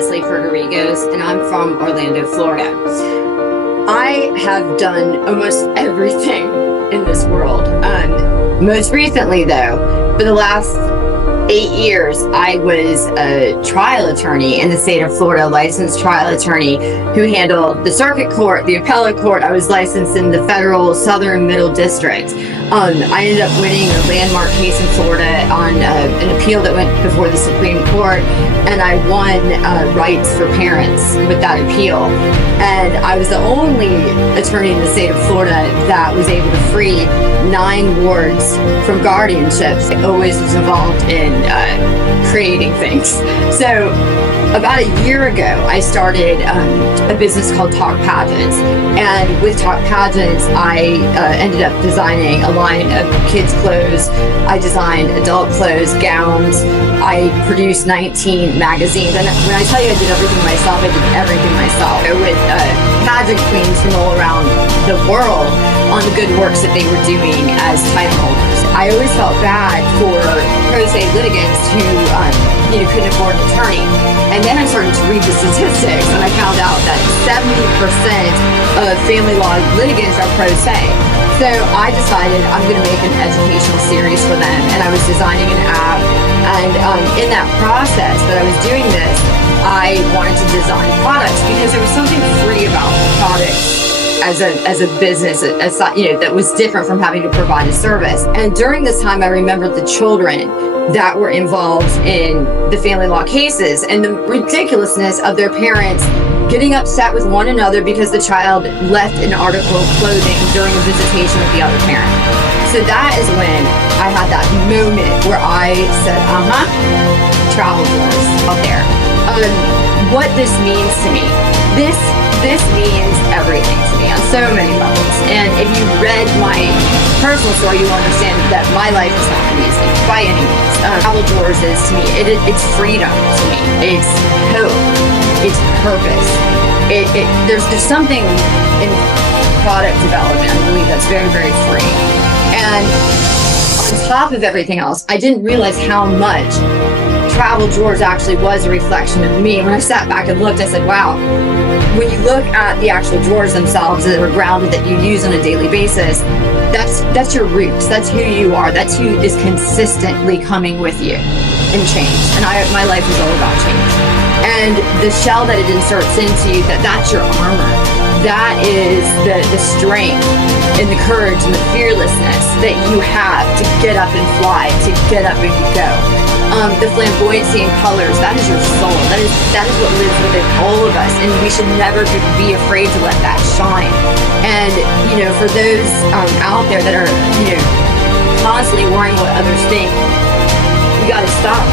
Leslie Fergarigos, and I'm from Orlando, Florida. I have done almost everything in this world. Most recently, though, for the last 8 years, I was a trial attorney in the state of Florida, licensed trial attorney who handled the circuit court, the appellate court. I was licensed in the federal Southern Middle District. I ended up winning a landmark case in Florida on an appeal that went before the Supreme Court, and I won rights for parents with that appeal. And I was the only attorney in the state of Florida that was able to free 9 wards from guardianships. I always was involved in creating things. So about a year ago, I started a business called Talk Pageants. And with Talk Pageants, I ended up designing a line of kids' clothes. I designed adult clothes, gowns. I produced 19 magazines. And when I tell you I did everything myself, I did everything myself. With pageant queens from all around the world on the good works that they were doing as title holders. I always felt bad for pro se litigants who couldn't afford an attorney. And then I started to read the statistics, and I found out that 70% of family law litigants are pro se. So I decided I'm going to make an educational series for them, and I was designing an app. And in that process that I was doing this, I wanted to design products because there was something free about products as a business, that was different from having to provide a service. And during this time, I remembered the children that were involved in the family law cases and the ridiculousness of their parents getting upset with one another because the child left an article of clothing during a visitation with the other parent. So that is when I had that moment where I said, travel doors out there. What this means to me, this means everything to me on so many levels. And if you read my personal story, you'll understand that my life is not easy by any means. Travel doors is to me, it's freedom to me. It's hope. It's purpose. There's something in product development, I believe, that's very, very free. And on top of everything else, I didn't realize how much travel drawers actually was a reflection of me. When I sat back and looked, I said, wow, when you look at the actual drawers themselves that are grounded, that you use on a daily basis, that's your roots. That's who you are. That's who is consistently coming with you in change. And my life is all about change. And the shell that it inserts into you, that's your armor. That is the strength and the courage and the fearlessness that you have to get up and fly, to get up and go. The flamboyancy and colors, that is your soul. That is what lives within all of us, and we should never be afraid to let that shine. And for those out there that are constantly worrying what others think, you got to stop.